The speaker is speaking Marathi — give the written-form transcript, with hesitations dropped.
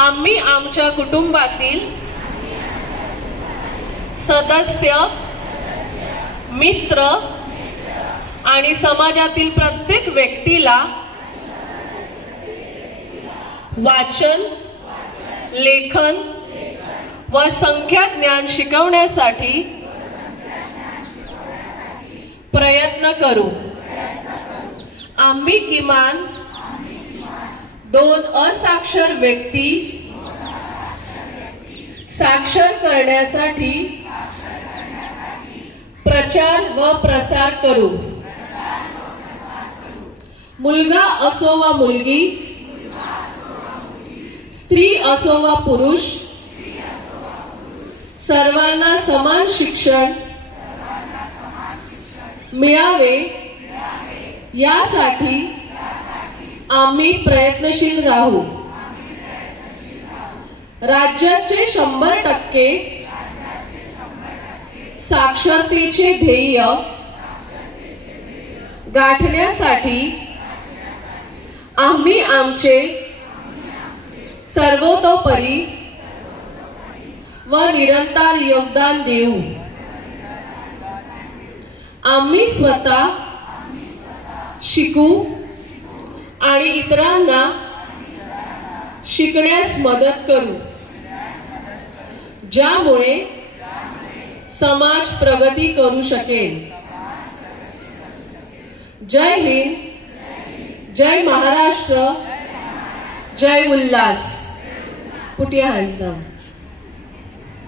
आम्ही आमच्या कुटुंबातील सदस्य, मित्र आणि समाजातील प्रत्येक व्यक्तीला वाचन, लेखन व संख्या ज्ञान शिकवण्यासाठी प्रयत्न करू। आम्ही किमान 2 असाक्षर व्यक्ती साक्षर करण्यासाठी प्रचार व प्रसार करू। मुलगा असो वा मुलगी, स्त्री असो वा पुरुष, सर्वांना समान शिक्षण मिळावे यासाठी आम्ही प्रयत्नशील राहू। राज्याचे 100% साक्षरतेचे ध्येय गाठण्यासाठी आम्ही आमचे सर्वतोपरी व निरंतर योगदान देऊ। आम्ही स्वतः शिकू आणि इतरांना शिकण्यास मदत करू, ज्यामुळे समाज प्रगती करू शकेल। जय हिंद, जय महाराष्ट्र, जय Ulhas. Put your hands down.